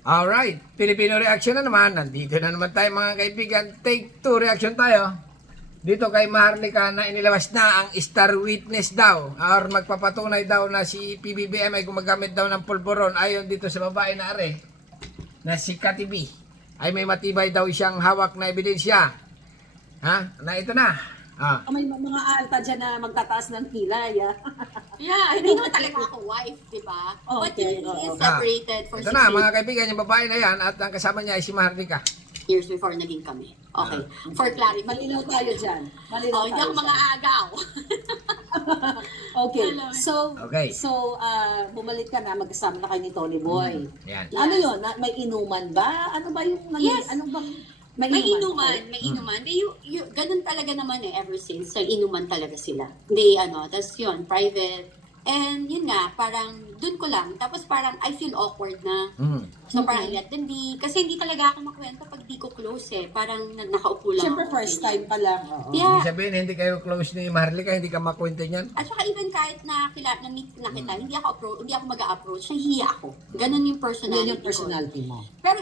Alright, Filipino reaction na naman. Nandito na naman tayo mga kaibigan. Take 2 reaction tayo. Dito kay Maharlika na inilabas na ang star witness daw or magpapatunay daw na si PBBM ay gumagamit daw ng pulburon ayon dito sa babae na are na si Katibi ay may matibay daw siyang hawak na ebidensya. Ha? Na ito na. Ah. May mga alta dyan na magtataas ng kilay. Yeah, hindi naman talaga ako wife, di ba? But Okay, he oo. is separated for Ito 6 na mga kaibigan, yung babae na yan at ang kasama niya ay si Maharlika. years before naging kami. Okay, for clarity. Malinaw tayo dyan. Malinaw Oh, hindi tayo ako mga dyan. agaw. Okay. Okay. Bumalik ka na, magkasama na kayo ni Tony Boy. Yan. Ano yun? May inuman ba? Ano ba yung Yes. Ano bang May inuman. Ganun talaga naman ever since. Inuman talaga sila. Hindi, tas yun, private. And yun nga, parang dun ko lang. Tapos parang I feel awkward na. So parang I let them be. Kasi hindi talaga ako makwento pag di ko close Parang nakaupo lang Siyempre ako. first time pa lang. Oo. Yeah. Ibig sabihin, hindi kayo close ni Maharlika, hindi ka makwento niyan? At saka even kahit na meet na kita, hindi ako mag-a-approach, nahihiya ako. Ganun yung personality Yun yung personality mo. Pero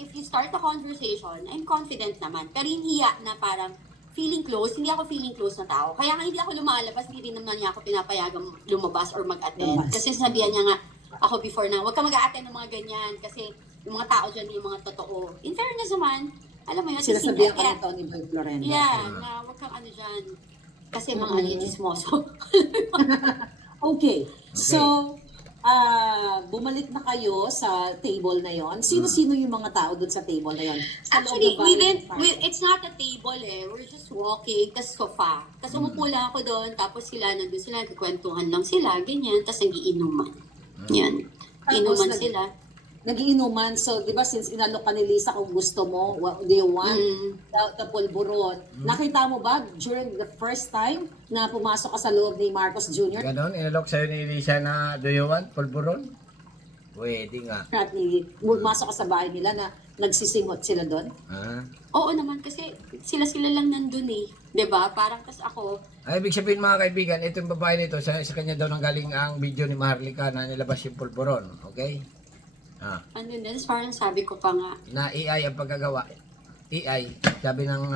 if you start a conversation, I'm confident naman. Pero yung hiya na parang feeling close, hindi ako feeling close na tao. Kaya nga hindi ako lumalabas, hindi rin naman niya ako pinapayagang lumabas or mag-attend. Lumabas. Kasi sabihan niya nga, ako before na, huwag ka mag-attend ng mga ganyan. Kasi yung mga tao dyan yung mga totoo. In fairness naman, alam mo yun, Sinasabihan ka yeah, ni Tony Boy Florendo. yeah, na huwag kang ano dyan. Kasi mga ano yung chismoso. Okay. So, bumalik na kayo sa table na yon. Sino-sino yung mga tao doon sa table na yon? Actually, it's not a table We're just walking, tas sofa. Tas umupo lang ako doon, tapos nandun sila, nagkikwentuhan lang sila, ganyan, tas nagiinuman. Yan. Inuman sila. Nagiinuman. So, di ba, since inalok ka ni Lisa kung gusto mo, do you want the pulburon? Nakita mo ba during the first time na pumasok ka sa loob ni Marcos Jr.? Ganon, inalok sa'yo ni Lisa na do you want pulburon? Pwede nga. At pumasok ka sa bahay nila na nagsisingot sila doon? Ah. Oo naman, kasi sila lang nandun Diba? Parang tas ako, Ay, ibig sabihin mga kaibigan, itong babae nito, sa kanya daw nanggaling ang video ni Maharlika na nilabas yung pulburon. Okay? Ah. ano din, parang sabi ko pa nga, Na AI ang pagkagawa. AI, sabi ng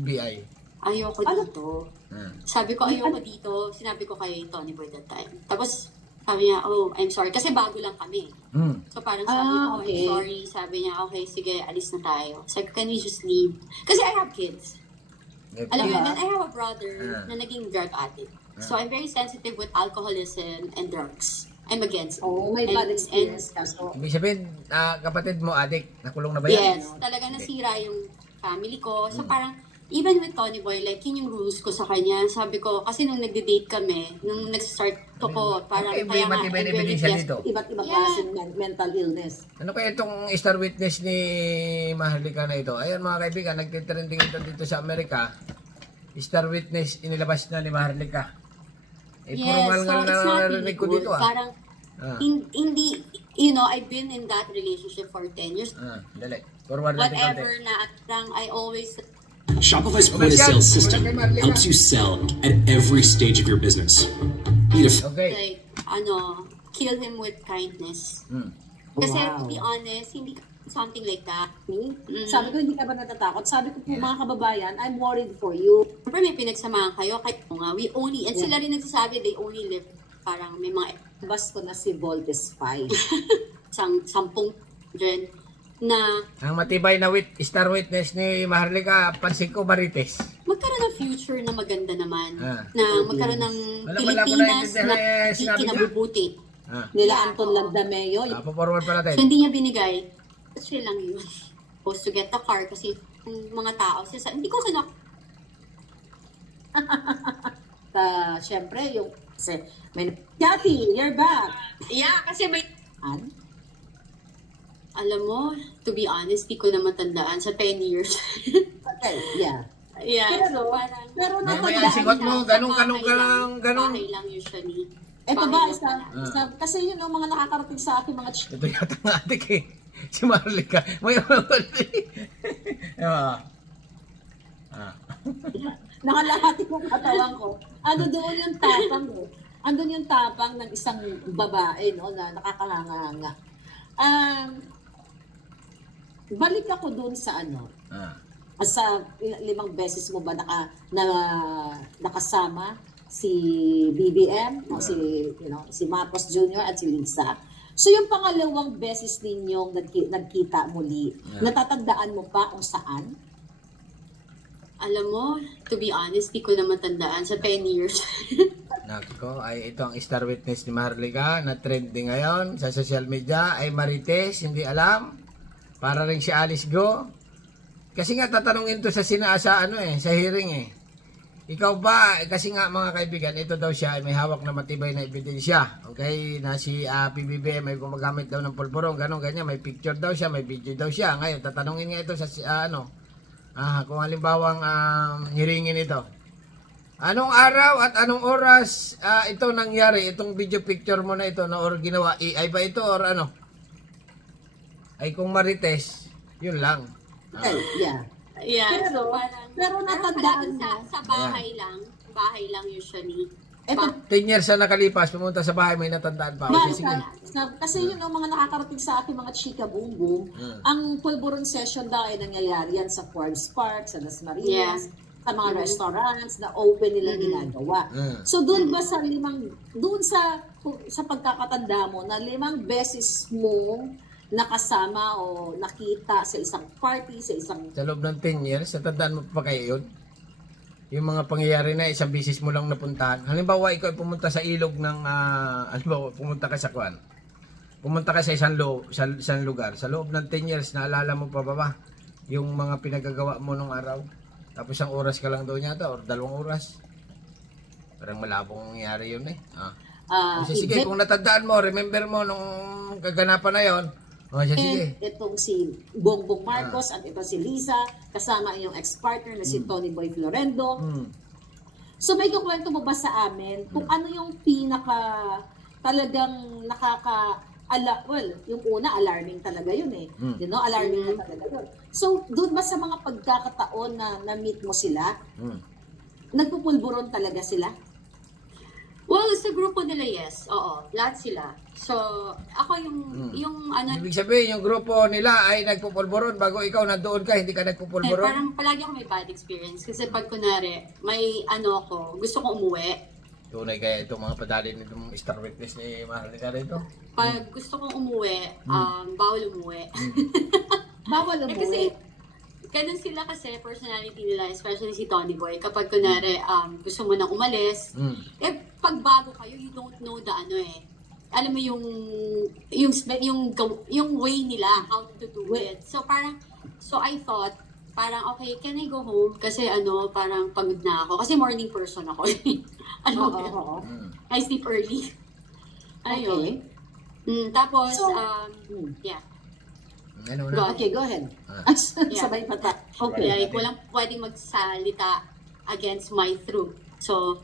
FBI. ayoko dito. Ah. Sabi ko, ayoko dito. Sinabi ko kay Tony Boy that time. Tapos, sabi niya, oh, I'm sorry. Kasi bago lang kami. So parang sabi ko, okay. I'm sorry. Sabi niya, okay, sige, alis na tayo. Sabi ko, can we just leave? Kasi I have kids. Alam mo, and I have a brother na naging drug addict. So I'm very sensitive with alcoholism and drugs. I'm against it. Oo, may bad experience ka. So, Ibig sabihin, kapatid mo, adik, nakulong na ba yan? Yes, talaga nasira yung family ko. So parang, even with Tony Boy, like yun yung rules ko sa kanya. Sabi ko, kasi nung nagde-date kami, nung nag-start to ko, parang Okay, kaya nga, matibay na I'm very ebidensya blessed. dito. iba't ibang Yeah. klaseng mental illness. Ano kaya itong star witness ni Maharlika na ito? Ayun mga kaibigan, nagtitrending ito dito sa Amerika. Star witness inilabas na ni Maharlika. Eh, puro Yes, ngal so na it's not really narinig ko good. dito Parang, hindi, I've been in that relationship for 10 years. Dali. Forward natin konti. Whatever na, parang I always Shopify's point of sale system helps you sell at every stage of your business. Need a Okay. like, kill him with kindness. Kasi to be honest, hindi something like that. Sabi ko, hindi ka ba natatakot? Sabi ko po, mga kababayan, I'm worried for you. Siyempre may pinagsamahan kayo, kahit nga, we only, and sila rin nagsasabi, they only live, parang may mga Bas ko na si Voltes 5. sampung dyan na Ang matibay na star witness ni Maharlika, Pansico Marites. magkaroon ng future na maganda naman. Ah. Na magkaroon ng Wala ko Pilipinas naintindihan na sinabi niya. kinabubuti. Nila Anton Landameo. Forward pa natin. So hindi niya binigay. Kasi lang yun. Supposed to get the car kasi yung mga tao, hindi ko Siyempre, yung... Kasi, Kathy, you're back! Yeah, kasi may An? alam mo, to be honest, di ko na matandaan sa 10 years. Okay, yeah. Yeah, Pero- so parang Pero May natandaan sigot mo, sa ganun. bahay lang usually. Ito Bahay ba, lang pala. kasi yun ang mga nakakarating sa akin mga Ito yata ng adik eh. Si Maharlika. May nakalahati kong katawan ko. Ano doon yung tapang Andun yung tapang ng isang babae, no, na nakakahanga-hanga. balik ako dun sa ano, Ah. sa 5 beses mo ba nakasama si BBM o si Marcos Jr. at si Lisa. So yung pangalawang beses ninyong nagkita muli, natatandaan mo pa kung saan? Alam mo, to be honest, di ko na matandaan sa 10 years. Nako, ay ito ang star witness ni Maharlika na trending ngayon sa social media ay Marites, hindi alam. Para rin si Alice Go. Kasi nga tatanungin to sa sa hearing eh. Ikaw ba, kasi nga mga kaibigan, ito daw siya ay may hawak na matibay na ebidensya. Okay, na si PBBM ay gumagamit daw ng pulburong, ganun, ganyan, may picture daw siya, may video daw siya. Ngayon, tatanungin nga ito sa kung halimbawang hiringin ito. Anong araw at anong oras ito nangyari, itong video picture mo na ito na or ginawa, AI ba ito or ano? Ay kung Marites, yun lang. Yeah. Yeah, Pero- so parang... pero natandaan palagi sa bahay lang usually. Eto, 10 years na nakalipas, pumunta sa bahay, may natandaan pa. Ma'am, Okay, sige. kasi yun ang mga nakakarating sa akin mga chika boom boom. Ang pulburon session daw ay nangyayari yan sa Forbes Park, sa Las Marias, sa mga restaurants na open nila ginagawa. So doon ba doon sa pagkakatanda mo na 5 beses mo nakasama o nakita sa isang party, sa isang Sa loob ng 10 years, natandaan mo pa kayo yun? Yung mga pangyayari na isang bisis mo lang napuntahan. Halimbawa, ikaw ay pumunta sa ilog ng, halimbawa, pumunta ka sa Kwan. Pumunta ka sa isang lugar. Sa loob ng 10 years, naalala mo pa ba? Yung mga pinagagawa mo nung araw. Tapos 1 oras ka lang doon yata, or 2 oras. Parang malabong nangyari yun eh. Kasi sige, event. kung natandaan mo, remember mo nung kaganapan na yon. Sige. Itong si Bongbong Marcos at ito si Lisa, kasama yung ex-partner na si Tony Boy Florendo. So may kukwento mo ba sa amin kung ano yung talagang yung una, alarming talaga yun eh. Alarming na talaga yun. So, doon ba sa mga pagkakataon na na-meet mo sila, nagpupulburon talaga sila? Well, sa grupo nila, yes. Oo, lahat sila. So, ako yung Ibig sabihin, yung grupo nila ay nagpupulburon bago ikaw nandoon ka, hindi ka nagpupulburon. parang palagi ako may bad experience. Kasi pag kunwari, may gusto ko umuwi. Tunay kaya itong mga padali nitong star witness ni Maharlika rito. Pag gusto kong umuwi, bawal umuwi. Bawal Eh, umuwi. kasi, ganun sila kasi, personality nila, especially si Tony Boy, kapag kunwari, gusto mo nang umalis, pag bago kayo, you don't know alam mo yung way nila, how to do it. So I thought, parang, okay, can I go home? Kasi parang pagod na ako. Kasi morning person ako. Oo. I sleep early. Ayun. Okay. Tapos, So, yeah. Ano Go. na? Okay, go ahead. Sabay pa ta. Okay. Like, walang pwedeng magsalita against my truth. So,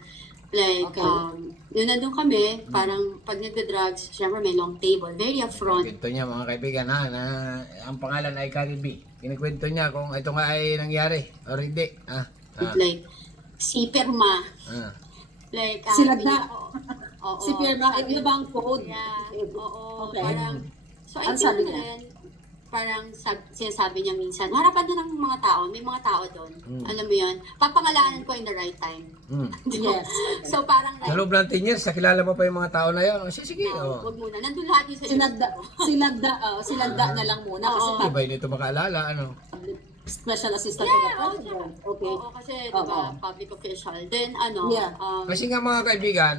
like, Okay. yun nandun kami, parang pag nagda-drugs, syempre may long table, very upfront. Kwento niya mga kaibigan na ang pangalan ay Carrie B. Kinikwento niya kung ito nga ay nangyari or hindi. Like, si Perma. Like, Sila na. Oo. Si Pierma, ay iba bang code? Yeah, oo. Okay. Parang, so I Ano think sabi niya? rin, parang sinasabi niya minsan, harapan doon ng mga tao, may mga tao doon. Alam mo yun, papangalanan ko in the right time. Yes. So parang Sa loob ng 10 years, nakilala mo pa yung mga tao na yun. Sige. wag muna, nandun lahat yung sa Sinagda na lang muna kasi Oo. Iba nito makaalala. special assistant to the Yeah, president. Okay. Oo, kasi diba, public official. Then Yeah. Kasi nga mga kaibigan,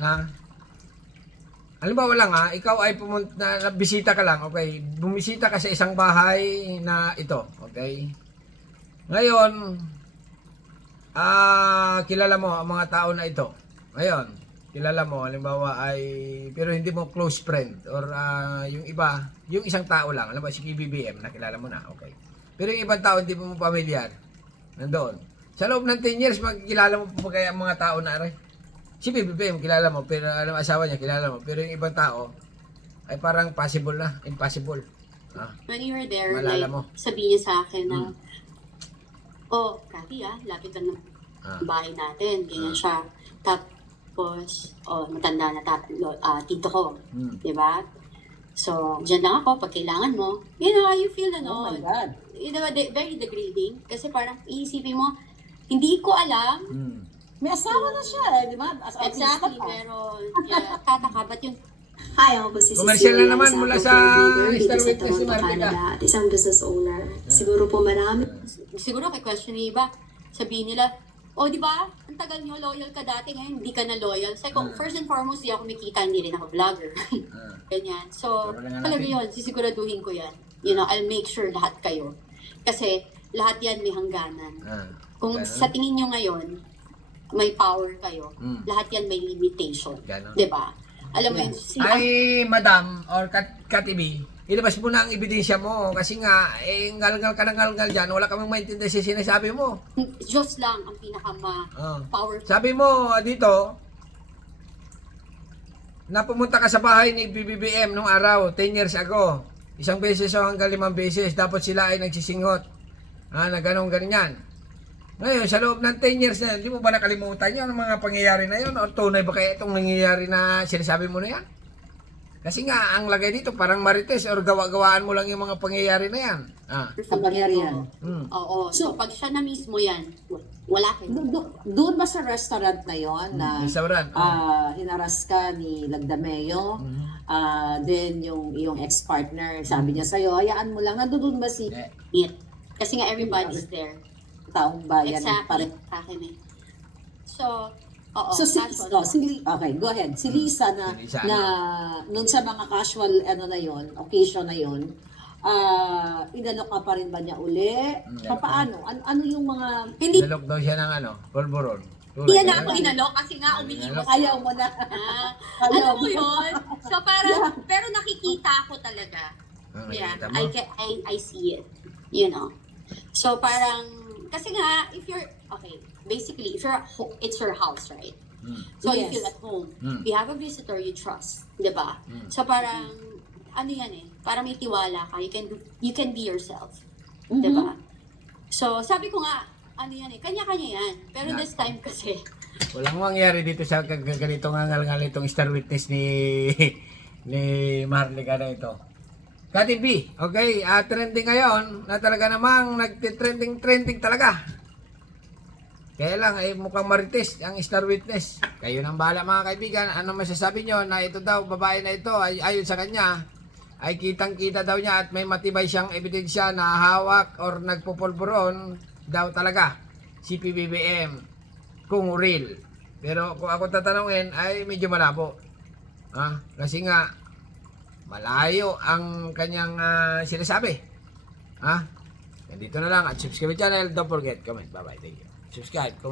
halimbawa lang ikaw ay pumunta, bisita ka lang, okay? Bumisita ka sa isang bahay na ito, okay? Ngayon, kilala mo ang mga tao na ito. Ngayon, kilala mo, halimbawa ay, pero hindi mo close friend, or yung iba, yung isang tao lang, halimbawa si BBM, nakilala mo na, okay? Pero yung ibang tao, hindi mo pamilyar, nandoon. Sa loob ng 10 years, magkilala mo pa kaya ang mga tao na aray? Si BBM, kilala mo, pero asawa niya, kilala mo. Pero yung ibang tao, ay parang possible na, impossible. when you were there, Malala like, mo. sabihin niya sa akin na, Kathy lapit lang ng bahay natin. Ganyan siya. Tapos, matanda na tito ko. Diba? So, dyan lang ako pag kailangan mo. You know, you feel, Oh my God. you know, very degrading. Kasi parang iisipin mo, hindi ko alam. May asawa na siya, di ba? As artista Exactly, pa. pero tataka. Ba't yung Hi, ako po si Commercial Cecilia, na naman isa mula akong sa caregiver dito Star sa Witness si Toronto, Marlica. Canada, at isang business owner. Siguro po marami. siguro kay question ni iba, sabihin nila, di ba, ang tagal nyo, loyal ka dati, ngayon hindi ka na loyal. So, first and foremost, di ako kumikita, hindi rin ako vlogger. Ganyan. So, Pero wala nga talaga natin. yun, sisiguraduhin ko yan. You know, I'll make sure lahat kayo. Kasi, lahat yan may hangganan. Kung Ganun. sa tingin nyo ngayon, may power kayo, lahat yan may limitation. Ganun. Di ba? Alam mo yun, Ay, madam, or katibi, ilabas mo na ang ebidensya mo kasi nga, ngalngal ka na ngalngal dyan, wala kaming maintindihan sa sinasabi mo. Diyos lang ang pinaka-powerful. Sabi mo dito, na pumunta ka sa bahay ni BBBM nung araw, 10 years ago. Isang beses o hanggang 5 beses, dapat sila ay nagsisingot. Na ganyan. Ngayon, sa loob ng 10 years na yun, di mo ba nakalimutan yun, ang mga pangyayari na yun? O tunay ba kaya itong nangyayari na sinasabi mo na yan? Kasi nga, ang lagay dito, parang marites or gawa-gawaan mo lang yung mga pangyayari na yan. Kapangyarihan. Oo. So, pag siya na mismo yan, wala kayo. Doon ba sa restaurant na yon na Restaurant. hinaras ka ni Lagdameo, then yung iyong ex-partner, sabi niya sa'yo, hayaan mo lang, nandoon ba si It. Kasi nga everybody's there. taong bayan pa Exactly. rin? Sa akin eh. So, oo. So, casual. okay, go ahead. Si Lisa na, Si Lisa, na nung sa mga casual, na yon, occasion na yon, inano ka pa rin ba niya uli? Paano? Ano yung mga, Hindi, Nalok daw siya ng polvoron. hindi na ako inalok kasi nga umiiwas. ayaw mo na? Alam mo yun? So parang, pero nakikita ko talaga. Yeah, Nakikita mo? I see it. You know? So parang, kasi nga, if you're, okay, basically, if you're it's your house, right? So you Yes. feel at home. You have a visitor you trust, di ba? So parang, ano yan eh, parang may tiwala ka, you can be yourself. Di ba? So sabi ko nga, ano yan eh, kanya-kanya yan. Pero this time kasi, Walang mangyari dito sa ganito ngal itong star witness ni Marlica na ito. Kati B, okay, trending ngayon na talaga namang nagtitrending talaga. Kaya lang, mukhang marites ang star witness. Kayo nang bahala mga kaibigan, ano masasabi nyo na ito daw, babae na ito, ay ayon sa kanya, ay kitang-kita daw niya at may matibay siyang ebidensya na hawak or nagpupulburon daw talaga si PBBM kung real. Pero kung ako tatanungin ay medyo malabo. Kasi nga malayo ang kanyang sinasabi. Dito na lang at subscribe channel. Don't forget, comment. Bye-bye. Thank you. Subscribe, comment.